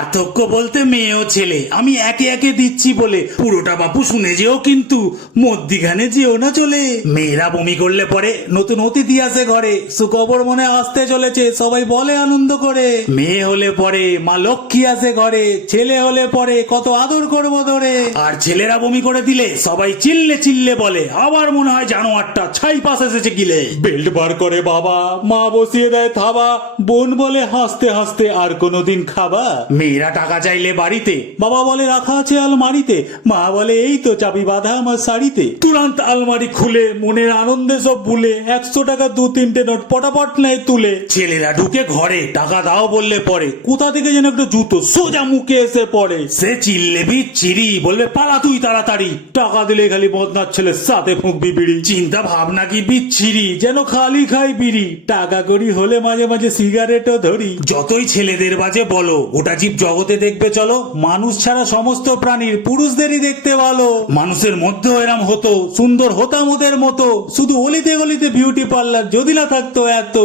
পার্থক্য বলতে মেয়ে ও ছেলে আমি একে একে দিচ্ছি বলে পুরোটা বাপু শুনে যেও, কিন্তু মধ্যিখানে যেও না চলে। মেয়েরা বমি করলে পরে নতুন অতিথি আসে ঘরে, সুখবর মনে আসতে চলেছে সবাই বলে আনন্দ করে। মেয়ে হলে পরে মা লক্ষ্মী আসে ঘরে, ছেলে হলে পরে কত আদর করবো ধরে। আর ছেলেরা বমি করে দিলে সবাই চিল্লে চিল্লে বলে আবার মনে হয় জানোয়ারটা ছাই পাশ এসেছে গিলে। বেল্ট বার করে বাবা, মা বসিয়ে দেয় থাবা, বোন বলে হাসতে হাসতে আর কোনোদিন খাবা। মেয়েরা টাকা চাইলে বাড়িতে, বাবা বলে রাখা আছে আলমারিতে, মা বলে এই তো চাবি বাঁধা আমার শাড়িতে। তুরন্ত আলমারি খুলে মনের আনন্দে সব ভুলে 100 টাকা 2-3টে নোট পটাপট নেয় তুলে। ছেলেরা ঢুকে ঘরে টাকা দাও বললে পরে কোথা থেকে যেন একটা জুতো সোজা মুখে এসে পড়ে। সে চিল্লে বিচ্ছিরি বলবে পালা তুই তাড়াতাড়ি, টাকা দিলে খালি বদনার ছেলের সাথে ফুঁকবি বিড়ি। চিন্তা ভাবনা কি বিচ্ছিরি, যেন খালি খাই বিড়ি, টাকা করি হলে মাঝে মাঝে সিগারেটও ধরি। যতই ছেলেদের বাজে বলো ওটা জীব জগতে দেখবে চলো, মানুষ ছাড়া সমস্ত প্রাণীর পুরুষদেরই দেখতে ভালো। মানুষের মধ্যেও এরম হতো, সুন্দর হতাম ওদের মতো, শুধু অলিতে গলিতে বিউটি পার্লার যদি না থাকতো এত।